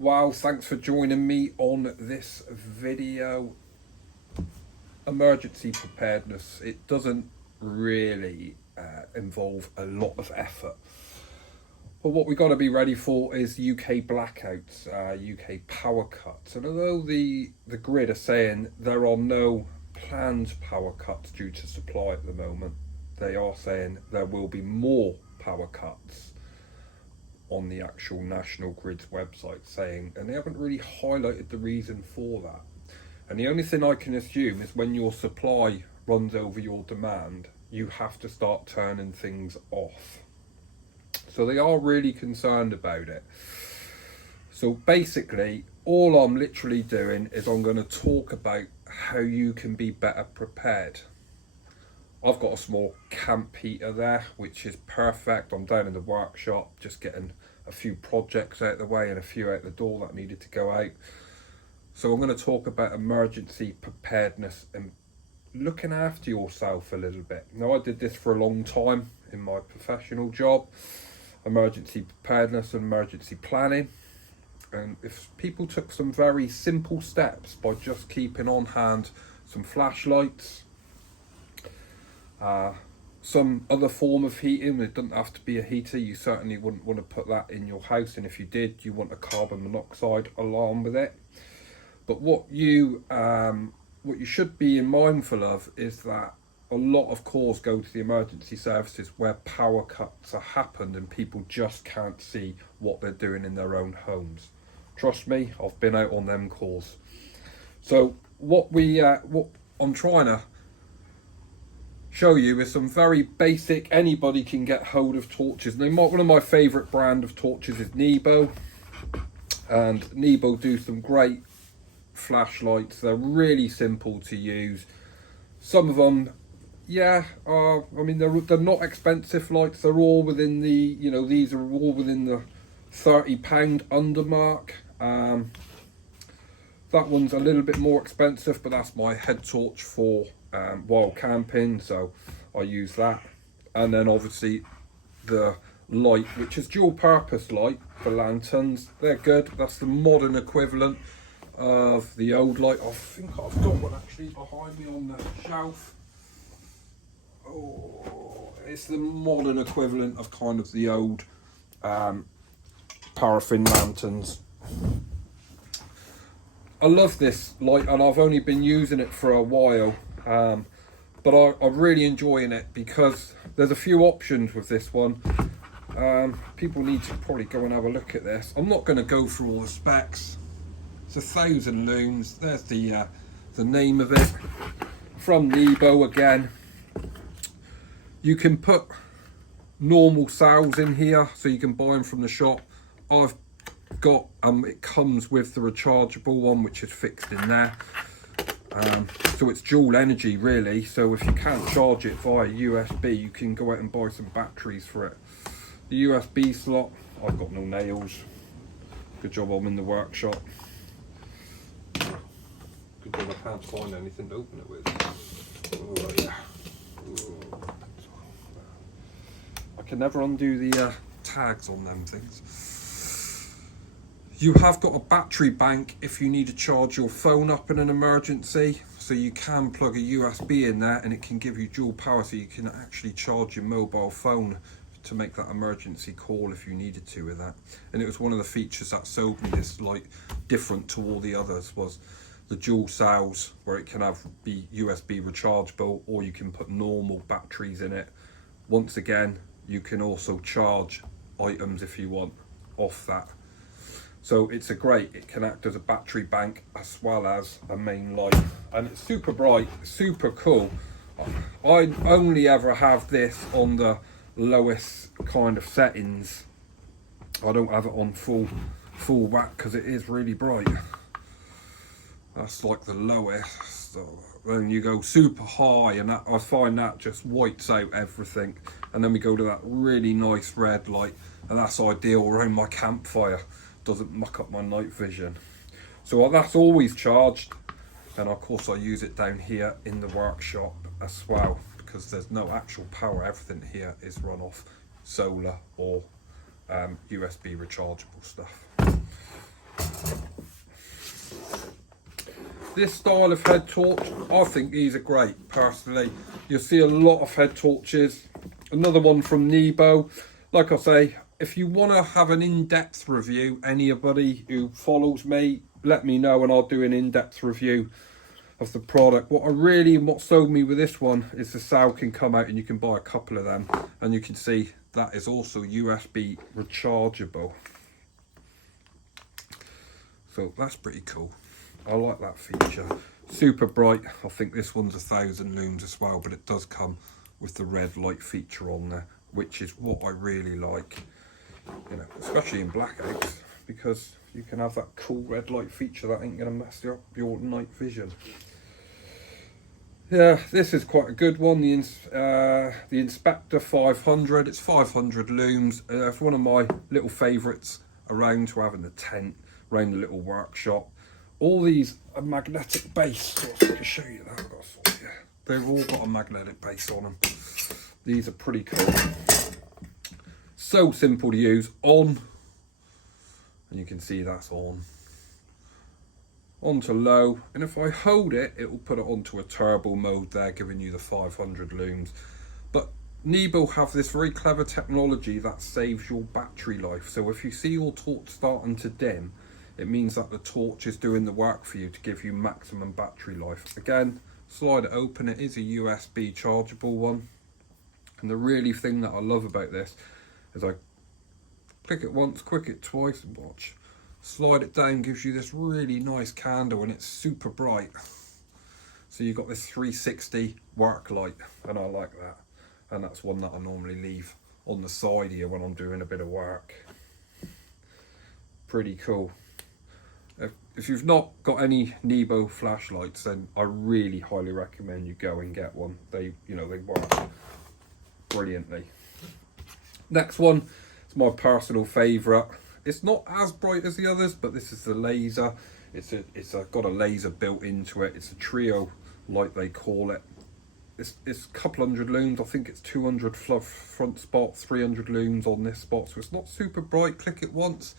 Wow, thanks for joining me on this video. Emergency preparedness, it doesn't really involve a lot of effort. But what we've got to be ready for is UK blackouts, UK power cuts. And although the grid are saying there are no planned power cuts due to supply at the moment, they are saying there will be more power cuts on the actual National Grid's website saying, and they haven't really highlighted the reason for that. And the only thing I can assume is when your supply runs over your demand, you have to start turning things off. So they are really concerned about it. So basically, all I'm literally doing is I'm going to talk about how you can be better prepared. I've got a small camp heater there, which is perfect. I'm down in the workshop, just getting a few projects out the way and a few out the door that needed to go out. So I'm going to talk about emergency preparedness and looking after yourself a little bit. Now, I did this for a long time in my professional job, emergency preparedness and emergency planning. And if people took some very simple steps by just keeping on hand some flashlights, some other form of heating, it doesn't have to be a heater, you certainly wouldn't want to put that in your house, and if you did, you want a carbon monoxide alarm with it. But what you should be mindful of is that a lot of calls go to the emergency services where power cuts are happened and people just can't see what they're doing in their own homes. Trust me, I've been out on them calls. So what I'm trying to show you is some very basic, anybody can get hold of torches. Now, one of my favourite brand of torches is Nebo, and Nebo do some great flashlights. They're really simple to use. Some of them, they're not expensive lights. They're all within the, these are all within the £30 under mark. That one's a little bit more expensive, but that's my head torch for while camping, so I use that. And then obviously the light, which is dual purpose light for lanterns. They're good. That's the modern equivalent of the old light. I think I've got one actually behind me on the shelf. Oh, it's the modern equivalent of kind of the old paraffin lanterns. I love this light, and I've only been using it for a while, but I'm really enjoying it because there's a few options with this one. People need to probably go and have a look at this. I'm not going to go through all the specs. It's 1,000 looms. There's the name of it from Nebo again. You can put normal cells in here, so you can buy them from the shop. I've got it comes with the rechargeable one, which is fixed in there. So it's dual energy really, so if you can't charge it via USB, you can go out and buy some batteries for it. The USB slot, I've got no nails. Good job I'm in the workshop. Good job I can't find anything to open it with. Oh, yeah. Oh. I can never undo the tags on them things. You have got a battery bank if you need to charge your phone up in an emergency, so you can plug a USB in there and it can give you dual power, so you can actually charge your mobile phone to make that emergency call if you needed to with that. And it was one of the features that sold me this light different to all the others, was the dual cells, where it can be USB rechargeable, or you can put normal batteries in it. Once again, you can also charge items if you want off that. So it's it can act as a battery bank as well as a main light, and it's super bright, super cool. I only ever have this on the lowest kind of settings. I don't have it on full whack because it is really bright. That's like the lowest. So then you go super high, and that, I find that just whites out everything. And then we go to that really nice red light, and that's ideal around my campfire. Doesn't muck up my night vision. So that's always charged, and of course I use it down here in the workshop as well, because there's no actual power. Everything here is run off solar or USB rechargeable stuff. this style of head torch, I think these are great personally. You'll see a lot of head torches. Another one from Nebo. Like I say, if you want to have an in-depth review, anybody who follows me, let me know and I'll do an in-depth review of the product. What sold me with this one is the cell can come out and you can buy a couple of them, and you can see that is also USB rechargeable. So that's pretty cool. I like that feature. Super bright. I think this one's 1000 looms as well, but it does come with the red light feature on there, which is what I really like, you know, especially in blackouts, because you can have that cool red light feature that ain't gonna mess up your night vision. Yeah, this is quite a good one. The Inspector 500. It's 500 looms. It's one of my little favourites around to have in the tent, around the little workshop. All these are magnetic base. So I can show you that. Yeah, they've all got a magnetic base on them. These are pretty cool. So simple to use. On, and you can see that's on. Onto low, and if I hold it, it will put it onto a turbo mode there, giving you the 500 looms. But Nebo have this very clever technology that saves your battery life. So if you see your torch starting to dim, it means that the torch is doing the work for you to give you maximum battery life. Again, slide it open, it is a USB chargeable one. And the really thing that I love about this is I click it once, click it twice, and watch. Slide it down, gives you this really nice candle, and it's super bright. So you've got this 360 work light, and I like that. And that's one that I normally leave on the side here when I'm doing a bit of work. Pretty cool. If you've not got any Nebo flashlights, then I really highly recommend you go and get one. They work brilliantly. Next one is my personal favourite. It's not as bright as the others, but this is the laser. It's got a laser built into it. It's a trio light, they call it. It's a couple hundred looms. I think it's 200 front spot, 300 looms on this spot. So it's not super bright. Click it once,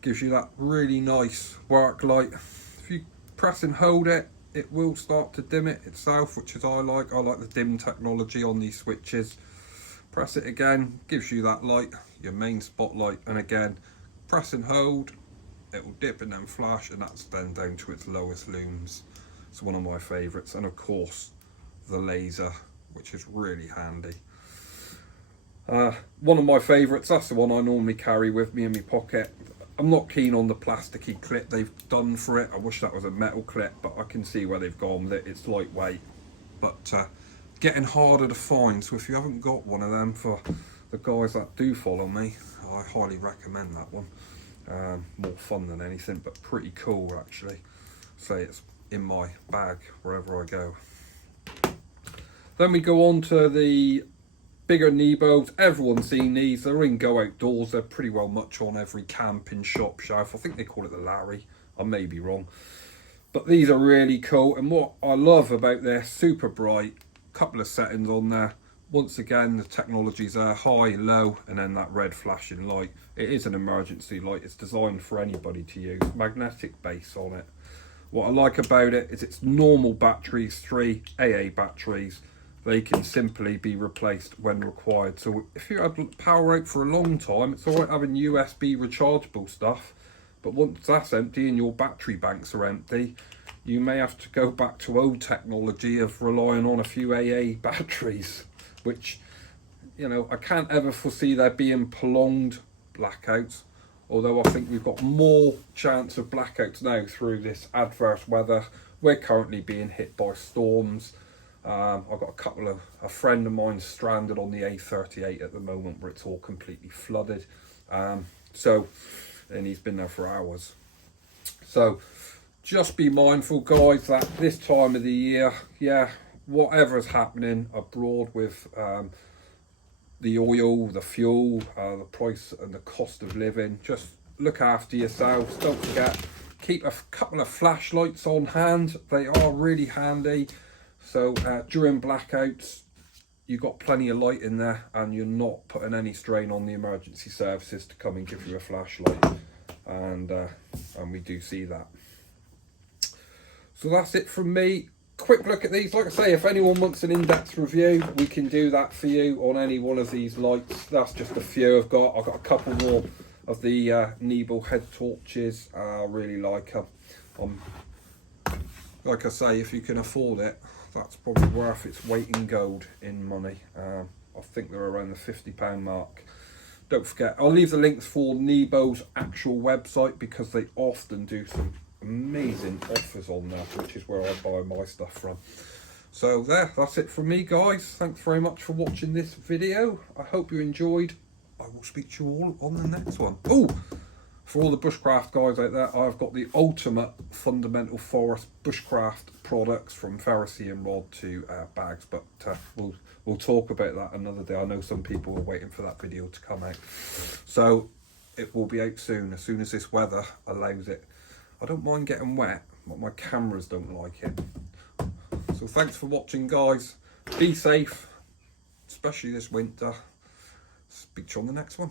gives you that really nice work light. If you press and hold it, it will start to dim it itself, which is I like the dim technology on these switches. Press it again, gives you that light, your main spotlight, and again, press and hold, it will dip and then flash, and that's then down to its lowest looms. It's one of my favourites, and of course, the laser, which is really handy. One of my favourites, that's the one I normally carry with me in my pocket. I'm not keen on the plasticky clip they've done for it. I wish that was a metal clip, but I can see where they've gone with it. It's lightweight, but getting harder to find. So if you haven't got one of them, for the guys that do follow me, I highly recommend that one. More fun than anything, but pretty cool actually. Say it's in my bag wherever I go. Then we go on to the bigger Nebos. Everyone's seen these. They're in Go Outdoors. They're pretty well much on every camping shop shelf. I think they call it the Larry. I may be wrong. But these are really cool. And what I love about this, super bright, couple of settings on there. Once again, the technology's there, high, low, and then that red flashing light. It is an emergency light. It's designed for anybody to use. Magnetic base on it. What I like about it is it's normal batteries, 3 AA batteries. They can simply be replaced when required. So if you had power out for a long time, it's all right having USB rechargeable stuff. But once that's empty and your battery banks are empty, you may have to go back to old technology of relying on a few AA batteries, which, you know, I can't ever foresee there being prolonged blackouts. Although I think we've got more chance of blackouts now through this adverse weather. We're currently being hit by storms. I've got a friend of mine stranded on the A38 at the moment where it's all completely flooded. And he's been there for hours. So just be mindful, guys, that this time of the year, yeah, whatever's happening abroad with the oil, the fuel, the price and the cost of living, just look after yourselves. Don't forget, keep a couple of flashlights on hand. They are really handy. So during blackouts, you've got plenty of light in there and you're not putting any strain on the emergency services to come and give you a flashlight. And we do see that. So that's it from me. Quick look at these. Like I say, if anyone wants an in-depth review, we can do that for you on any one of these lights. That's just a few I've got. I've got a couple more of the Nebel head torches. I really like them. Like I say, if you can afford it, that's probably worth its weight in gold in money. I think they're around the £50 mark. Don't forget, I'll leave the links for Nebel's actual website, because they often do some amazing offers on there, which is where I buy my stuff from. So there, that's it from me, guys. Thanks very much for watching this video. I hope you enjoyed. I will speak to you all on the next one. Oh, for all the bushcraft guys out there, I've got the ultimate fundamental forest bushcraft products, from ferrocerium rod to bags, but we'll talk about that another day. I know some people are waiting for that video to come out, so it will be out soon as this weather allows it. I don't mind getting wet, but my cameras don't like it. So thanks for watching, guys. Be safe, especially this winter. Speak to you on the next one.